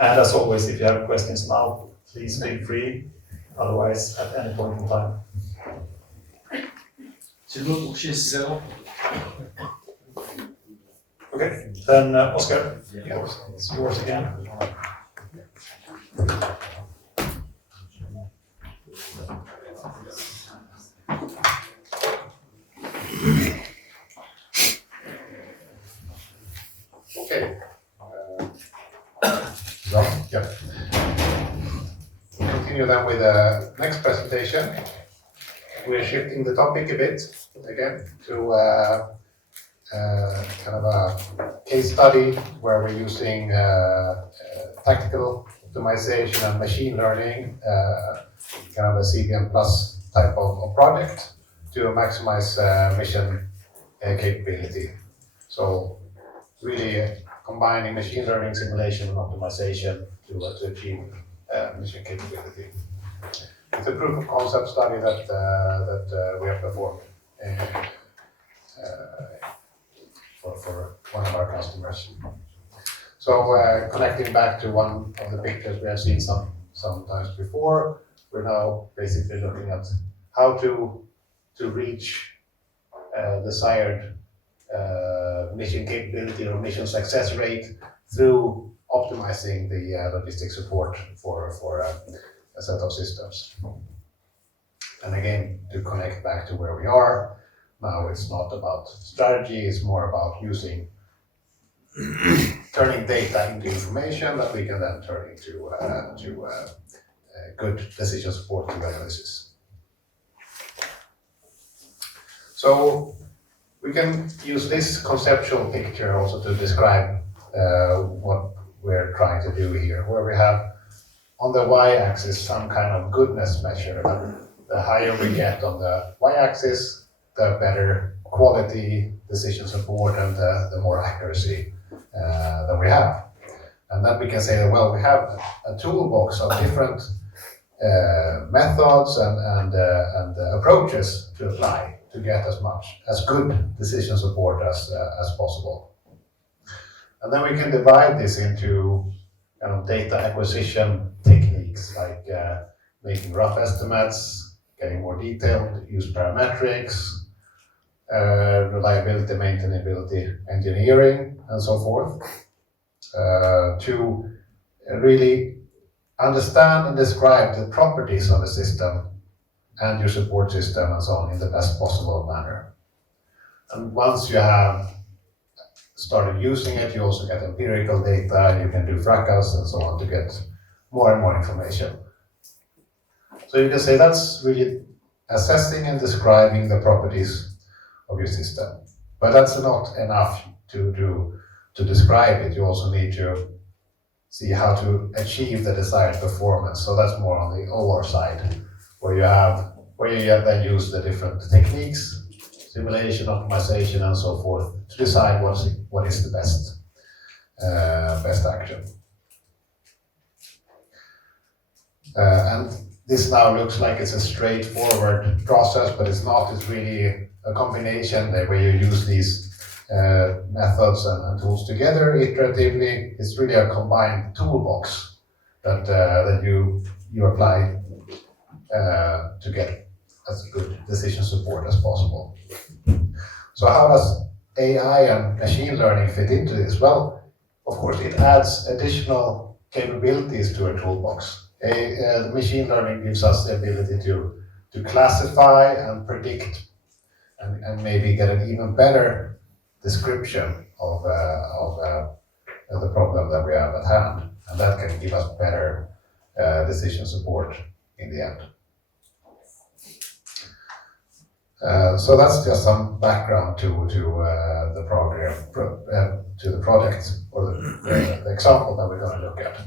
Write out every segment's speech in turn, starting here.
And as always, if you have questions now, please feel free. Otherwise, at any point in time. 질문 혹시 있으세요? Okay, then Oscar, it's yours again. Okay. So, yeah. Continue then with the next presentation. We're shifting the topic a bit again to kind of a case study where we're using tactical optimization and machine learning, kind of a CPM plus type of project to maximize mission capability. So really combining machine learning, simulation, and optimization to achieve mission capability. It's a proof of concept study that we have performed for one of our customers. So connecting back to one of the pictures we have seen sometimes before, we're now basically looking at how to reach desired mission capability or mission success rate through optimizing the logistic support for a set of systems. And again, to connect back to where we are, now it's not about strategy, it's more about using, turning data into information that we can then turn into good decision support through analysis. So we can use this conceptual picture also to describe what we're trying to do here, where we have on the y-axis some kind of goodness measure. The higher we get on the y-axis, the better quality decision support and the more accuracy that we have. And then we can say, well, we have a toolbox of different methods and approaches to apply to get as good decision support as possible. And then we can divide this into kind of data acquisition techniques like making rough estimates, getting more detailed, use parametrics, reliability, maintainability, engineering, and so forth, to really understand and describe the properties of a system and your support system and so on in the best possible manner. And once you have started using it, you also get empirical data, you can do fracas and so on to get more and more information. So you can say that's really assessing and describing the properties of your system. But that's not enough to describe it. You also need to see how to achieve the desired performance. So that's more on the OR side, where you then use the different techniques, simulation, optimization, and so forth, to decide what is the best action. And this now looks like it's a straightforward process, but it's not. It's really a combination where you use these methods and tools together iteratively. It's really a combined toolbox that you apply to get as good decision support as possible. So how does AI and machine learning fit into this? Well, of course, it adds additional capabilities to a toolbox. The machine learning gives us the ability to classify and predict and maybe get an even better description of the problem that we have at hand. And that can give us better decision support in the end. So that's just some background to the program, to the project or the example that we're going to look at.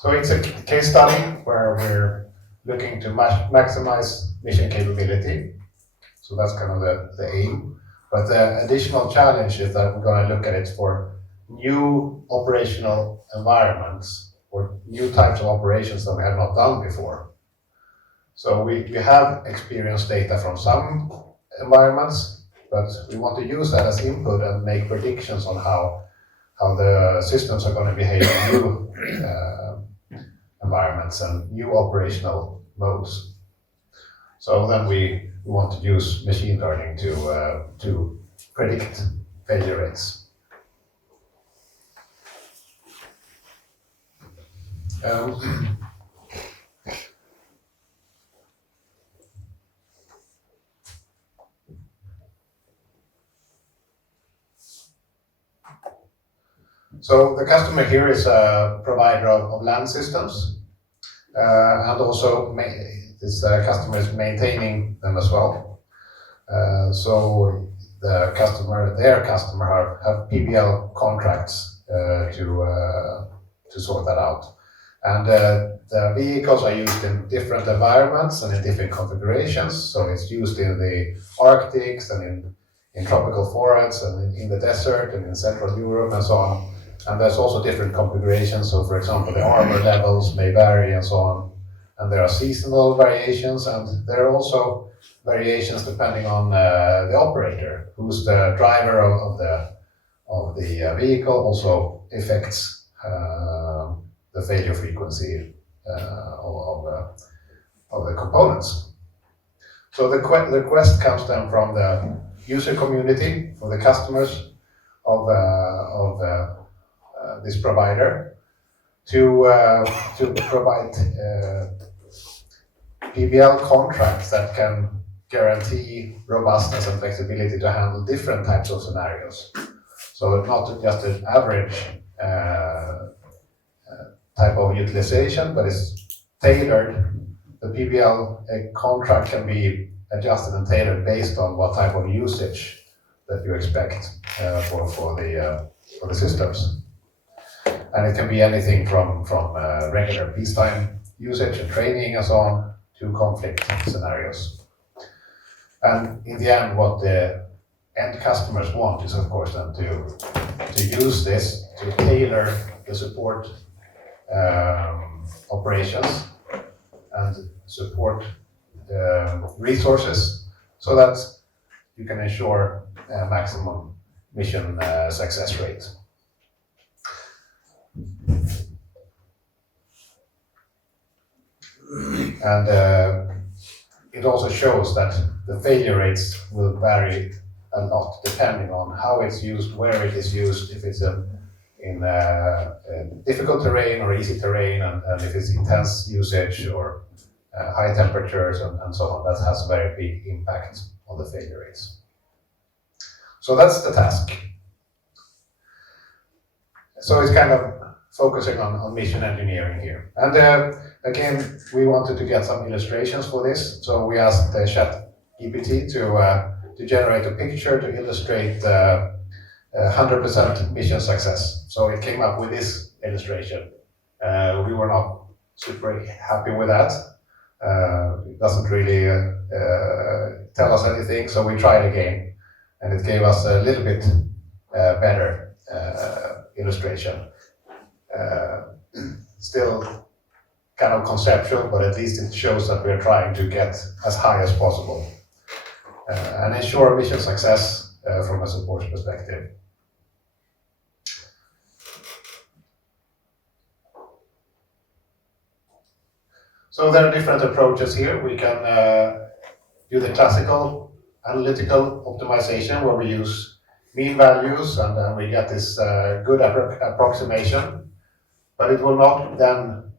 So it's a case study where we're looking to maximize mission capability. So that's kind of the aim. But the additional challenge is that we're going to look at it for new operational environments or new types of operations that we have not done before. So we have experienced data from some environments, but we want to use that as input and make predictions on how how the systems are going to behave in new environments and new operational modes. So then we want to use machine learning to predict failure rates. So the customer here is a provider of land systems, and also this customer is maintaining them as well. So their customer have PBL contracts to sort that out. And the vehicles are used in different environments and in different configurations. So it's used in the Arctics and in tropical forests and in the desert and in Central Europe and so on. And there's also different configurations. So for example, the armor levels may vary and so on. And there are seasonal variations, and there are also variations depending on the operator, who's the driver of the vehicle, also affects the failure frequency of the components. So the request comes then from the user community, for the customers of this provider, to provide PBL contracts that can guarantee robustness and flexibility to handle different types of scenarios. So not just an average type of utilization, but it's tailored. The PBL contract can be adjusted and tailored based on what type of usage that you expect for the systems. And it can be anything from regular peacetime usage and training and so on to conflict scenarios. And in the end, what the end customers want is, of course, then to use this to tailor the support operations and support resources so that you can ensure maximum mission success rate. And it also shows that the failure rates will vary a lot depending on how it's used, where it is used, if it's in difficult terrain or easy terrain, and if it's intense usage or high temperatures and so on. That has a very big impact on the failure rates. So that's the task. So it's kind of focusing on mission engineering here. And again, we wanted to get some illustrations for this. So we asked ChatGPT to generate a picture to illustrate 100% mission success. So it came up with this illustration. We were not super happy with that. It doesn't really tell us anything, so we tried again, and it gave us a little bit better illustration. Still kind of conceptual, but at least it shows that we're trying to get as high as possible and ensure mission success from a support perspective. So there are different approaches here. We can do the classical analytical optimization where we use mean values and we get this good approximation. But it will not then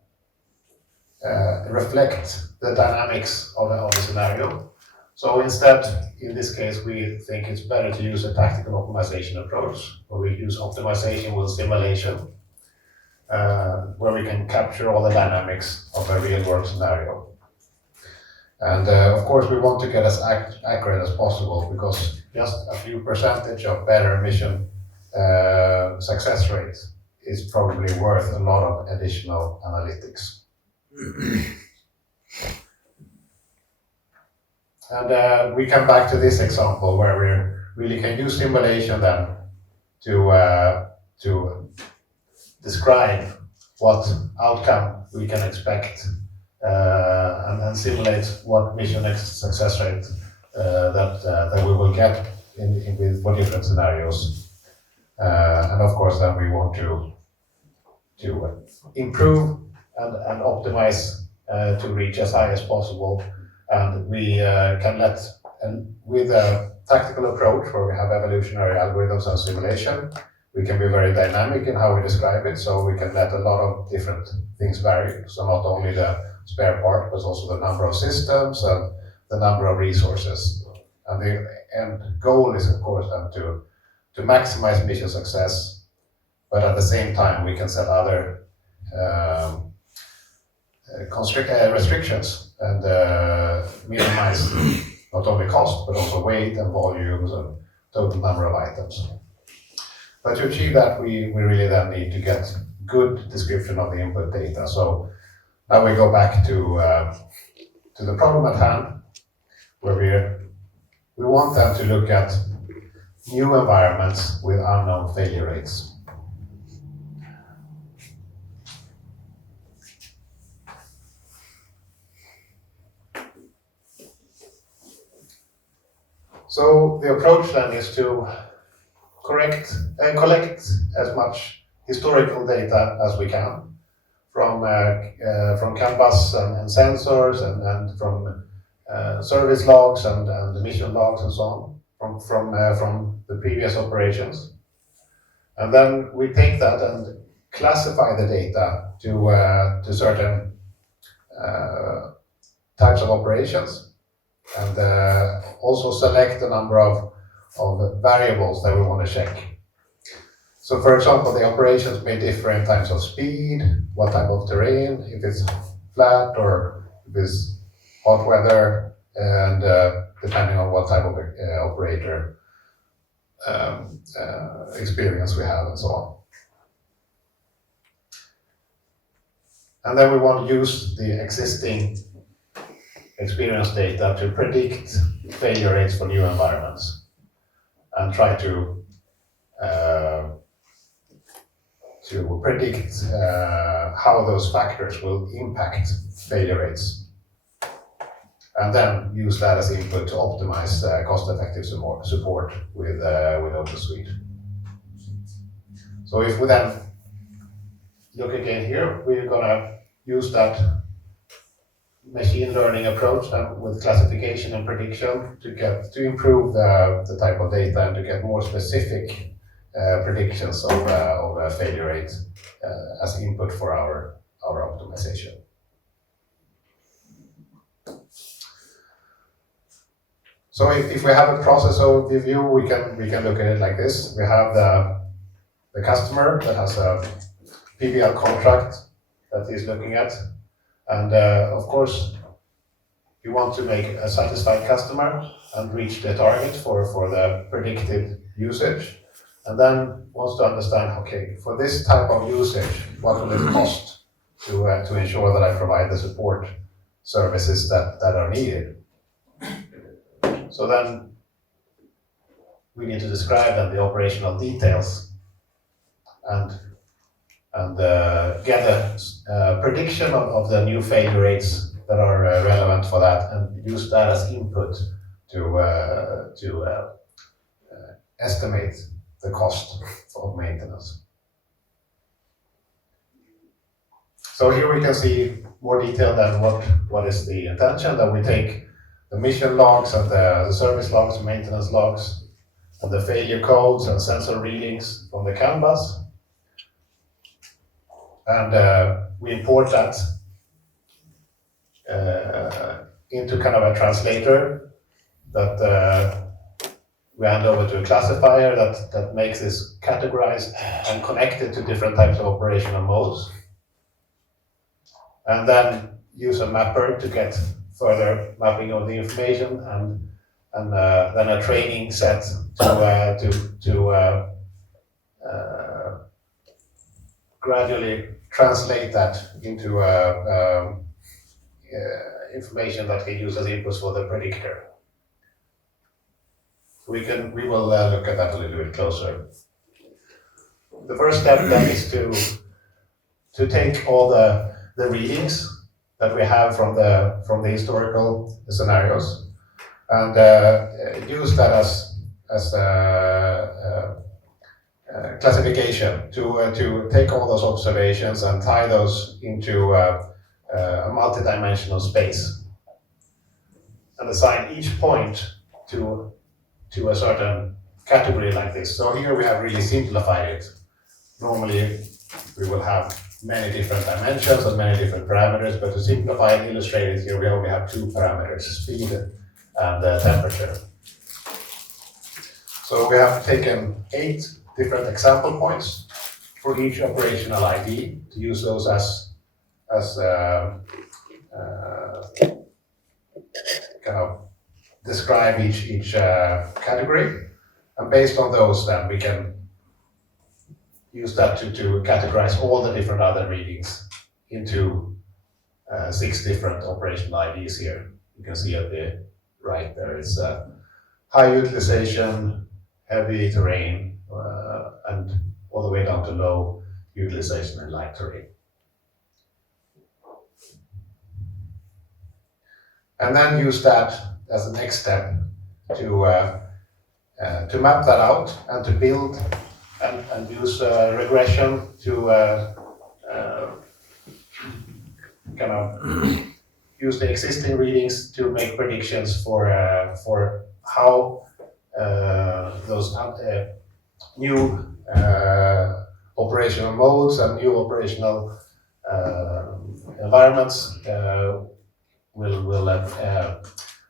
reflect the dynamics of the scenario. So instead, in this case, we think it's better to use a tactical optimization approach, where we use optimization with simulation, where we can capture all the dynamics of a real-world scenario. And of course, we want to get as accurate as possible, because just a few percentage of better mission success rate is probably worth a lot of additional analytics. And we come back to this example where we really can use simulation then to describe what outcome we can expect and simulate what mission success rate that we will get for different scenarios. And of course, then we want to improve and optimize to reach as high as possible. And we can with a tactical approach where we have evolutionary algorithms and simulation, we can be very dynamic in how we describe it. So we can let a lot of different things vary. So not only the spare part, but also the number of systems and the number of resources. And the end goal is, of course, then to maximize mission success, but at the same time, we can set other restrictions and minimize not only cost, but also weight and volumes and total number of items. But to achieve that, we really then need to get good description of the input data. So now we go back to the problem at hand, where we want them to look at new environments with unknown failure rates. So the approach then is to collect as much historical data as we can from CAN bus and sensors and from service logs and the mission logs and so on from the previous operations, and then we take that and classify the data to certain types of operations, and also select a number of variables that we want to check. So for example, the operations may differ in terms of speed, what type of terrain, if it's flat or if it's hot weather, and depending on what type of operator experience we have and so on. And then we want to use the existing experience data to predict failure rates for new environments and try to predict how those factors will impact failure rates, and then use that as input to optimize cost-effective support with OPUS. So if we then look again here, we're gonna use that machine learning approach with classification and prediction to improve the type of data and to get more specific predictions of failure rate as input for our optimization. So if we have a process overview, we can look at it like this. We have the customer that has a PBL contract that he's looking at. And of course, you want to make a satisfied customer and reach the target for the predicted usage. And then wants to understand, okay, for this type of usage, what will it cost to ensure that I provide the support services that are needed. So then we need to describe then the operational details and get a prediction of the new failure rates that are relevant for that, and use that as input to estimate the cost of maintenance. So here we can see more detail than what is the intention, that we take the mission logs and the service logs and maintenance logs and the failure codes and sensor readings from the CAN bus, and we import that into kind of a translator that we hand over to a classifier that makes this categorized and connected to different types of operational modes, and then use a mapper to get further mapping of the information, and then a training set to gradually translate that into information that can use as inputs for the predictor. We will look at that a little bit closer. The first step then is to take all the readings that we have from the historical scenarios and use that as classification to take all those observations and tie those into a multidimensional space and assign each point to a certain category like this. So here we have really simplified it. Normally we will have many different dimensions and many different parameters, but to simplify and illustrate it here, we only have 2 parameters, speed and temperature. So we have taken 8 different example points for each operational ID to use those as kind of describe each category, and based on those, then we can use that to categorize all the different other readings into 6 different operational IDs here. You can see at the right there is high utilization, heavy terrain, and all the way down to low utilization and light terrain. And then use that as the next step to map that out and to build and use regression to kind of use the existing readings to make predictions for how those new operational modes and new operational environments will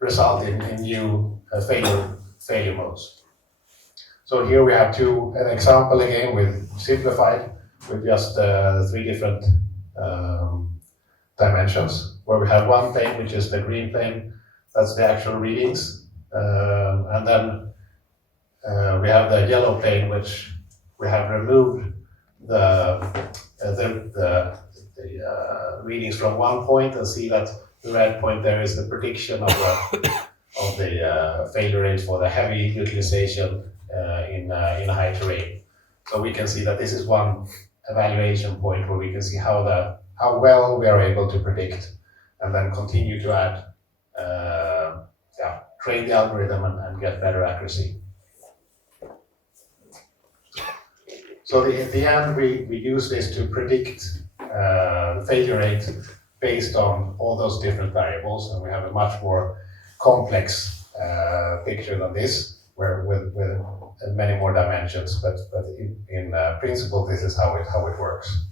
result in new failure modes. So here we have an example again with simplified with just 3 different dimensions, where we have one plane, which is the green plane, that's the actual readings, and then we have the yellow plane, which we have removed the readings from one point and see that the red point there is the prediction of the failure rate for the heavy utilization in high terrain. So we can see that this is one evaluation point where we can see how well we are able to predict, and then continue to add, train the algorithm and get better accuracy. So at the end, we use this to predict the failure rate based on all those different variables, and we have a much more complex picture than this, where with many more dimensions. But in principle, this is how it works.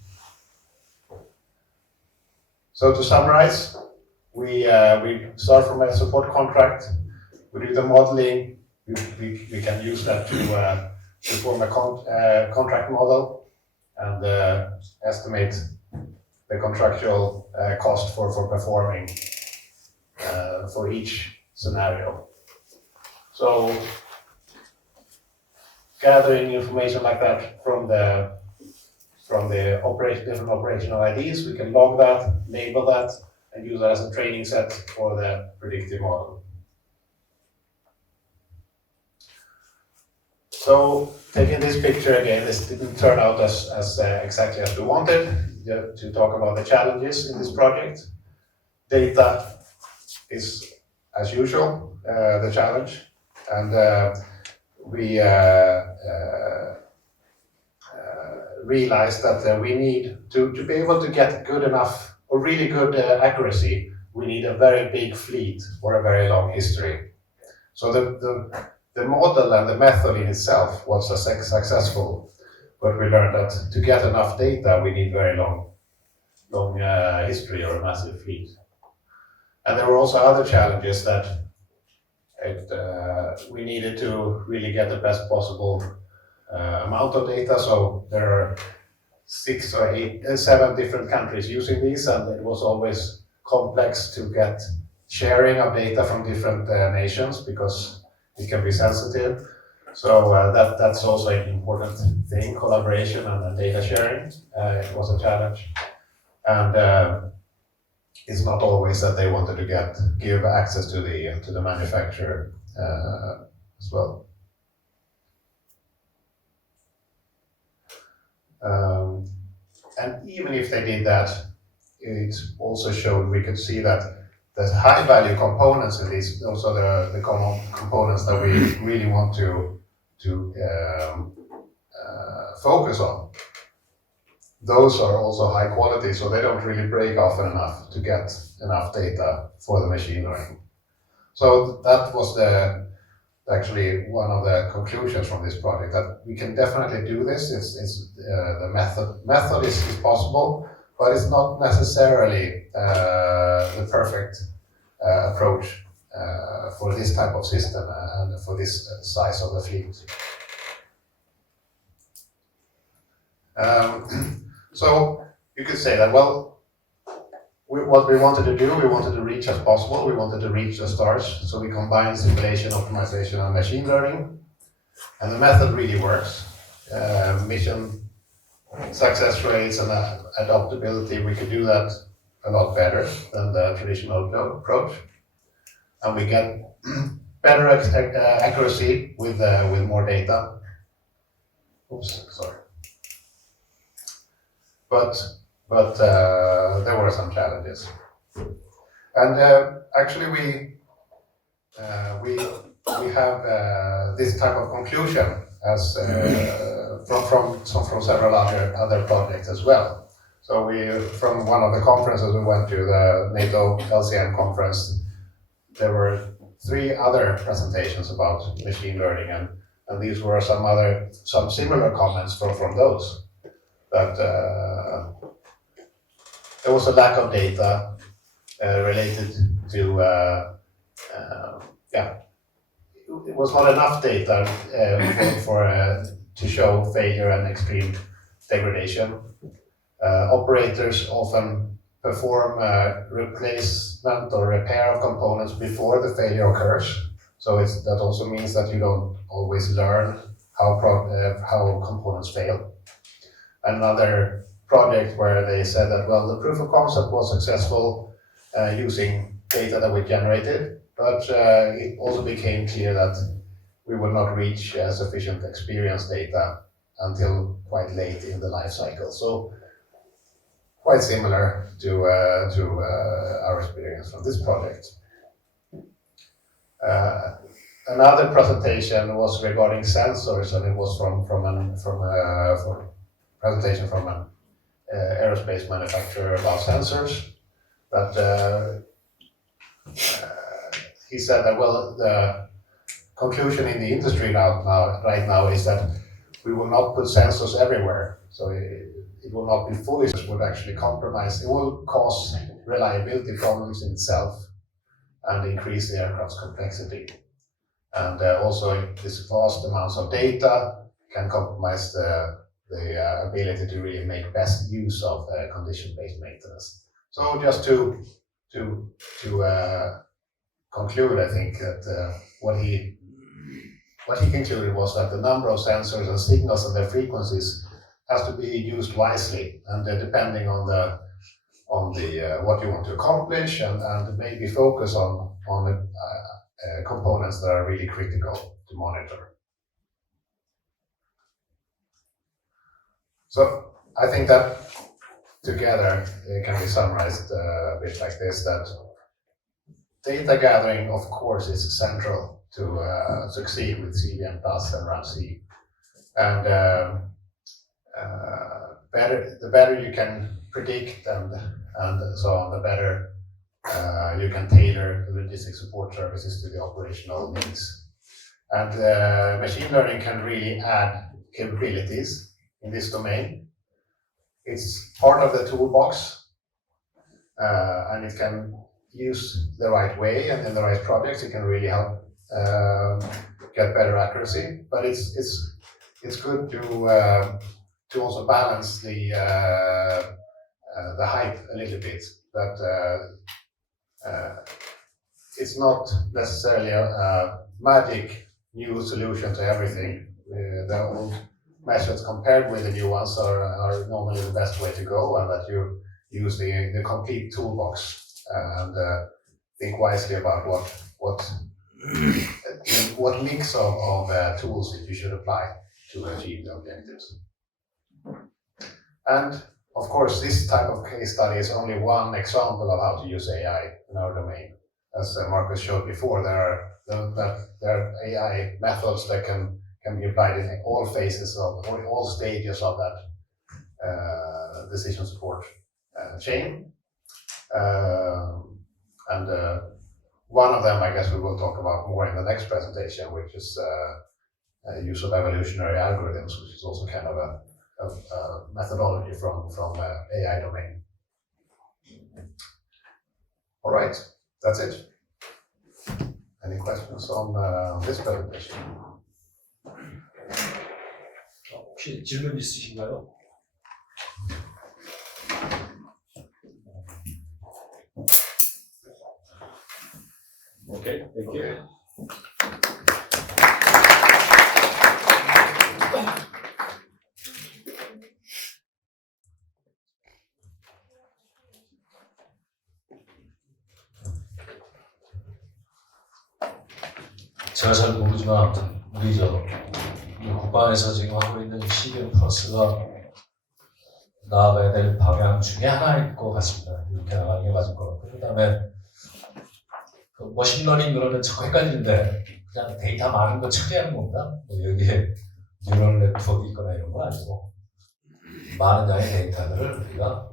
So to summarize, we start from a support contract. We do the modeling. We can use that to form a contract model and estimate the contractual cost for performing for each scenario. So gathering information like that from the different operational IDs, we can log that, label that, and use that as a training set for the predictive model. So taking this picture again, this didn't turn out as exactly as we wanted. To talk about the challenges in this project. Data is, as usual, the challenge, and we realized that we need to be able to get good enough or really good accuracy. We need a very big fleet or a very long history. So the model and the method in itself was successful, but we learned that to get enough data, we need very long history or a massive fleet. And there were also other challenges that we needed to really get the best possible amount of data. So there are 6 or 8, 7 different countries using these, and it was always complex to get sharing of data from different nations because it can be sensitive. So that's also an important thing, collaboration and data sharing. It was a challenge. And it's not always that they wanted to give access to the manufacturer as well. And even if they did that, it also showed we could see that the high value components in these, also the components that we really want to focus on, those are also high quality, so they don't really break often enough to get enough data for the machine learning. So that was actually one of the conclusions from this project, that we can definitely do this. The method is possible, but it's not necessarily the perfect approach for this type of system and for this size of the fleet. So you could say that, well, what we wanted to do, we wanted to reach as possible, we wanted to reach the stars, so we combined simulation, optimization, and machine learning, and the method really works. Mission success rates and adaptability, we could do that a lot better than the traditional approach, and we get better accuracy with more data. Oops, sorry. But there were some challenges, and actually we have this type of conclusion as from several other projects as well. So from one of the conferences we went to, the NATO LCM conference, there were 3 other presentations about machine learning, and these were some similar comments from those. That there was a lack of data related to, it was not enough data to show failure and extreme degradation. Operators often perform replacement or repair of components before the failure occurs. So that also means that you don't always learn how components fail. Another project where they said that, well, the proof of concept was successful using data that we generated, but it also became clear that we would not reach sufficient experience data until quite late in the life cycle. So quite similar to our experience from this project. Another presentation was regarding sensors, and it was from a presentation from an aerospace manufacturer about sensors. But he said that, well, the conclusion in the industry right now is that we will not put sensors everywhere. So it will not be fully, it would actually compromise, it will cause reliability problems in itself and increase the aircraft's complexity. And also this vast amounts of data can compromise the ability to really make best use of condition-based maintenance. So just to conclude, I think that what he concluded was that the number of sensors and signals and their frequencies has to be used wisely, and depending on the what you want to accomplish, and maybe focus on components that are really critical to monitor. So I think that together it can be summarized a bit like this, that data gathering, of course, is central to succeed with CVM Plus and Ram-C. And the better you can predict and so on, the better you can tailor the logistic support services to the operational needs. And machine learning can really add capabilities in this domain. It's part of the toolbox, and it can use the right way and in the right projects. It can really help get better accuracy. But it's good to also balance the hype a little bit. That it's not necessarily a magic new solution to everything. The old methods compared with the new ones are normally the best way to go, and that you use the complete toolbox and think wisely about what mix of tools that you should apply to achieve the objectives. And of course, this type of case study is only one example of how to use AI in our domain. As Marcus showed before, there are AI methods that can can be applied in all phases of, or all stages of that decision support chain. And one of them, I guess, we will talk about more in the next presentation, which is use of evolutionary algorithms, which is also kind of a methodology from AI domain. All right, that's it. Any questions on this presentation? 혹시 질문 있으신가요? 오케이, thank you. 제가 잘 모르지만 우리 국방에서 지금 하고 있는 CBM 플러스가 나아가야 될 방향 중에 하나일 것 같습니다. 이렇게 나가는 게 맞을 것 같고요. 그 다음에 머신러닝 그러면 자꾸 헷갈리는데 그냥 데이터 많은 거 처리하는 건가? 뭐 여기에 뉴럴 네트워크 있거나 이런 거 아니고 많은 양의 데이터들을 우리가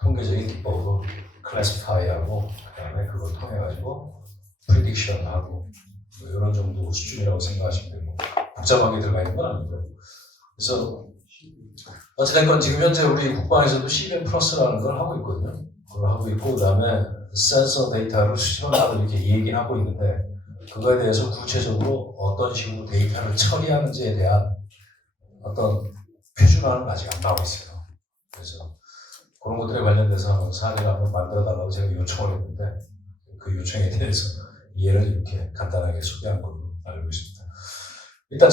통계적인 기법으로 클래시파이하고 그 다음에 그걸 통해 가지고 프리딕션하고 뭐 이런 정도 수준이라고 생각하시면 되고 복잡하게 들어가 있는 건 아니고요. 그래서 어찌됐건 지금 현재 우리 국방에서도 CBM 플러스라는 걸 하고 있거든요. 그걸 하고 있고 그 다음에 센서 데이터를 수집하고 이렇게 얘기는 하고 있는데 그거에 대해서 구체적으로 어떤 식으로 데이터를 처리하는지에 대한 어떤 표준화는 아직 안 나오고 있어요. 그래서 그런 것들에 관련돼서 한번 사례를 한번 만들어 달라고 제가 요청을 했는데 그 요청에 대해서 이해를 이렇게 간단하게 소개한 걸로 알고 있습니다. 일단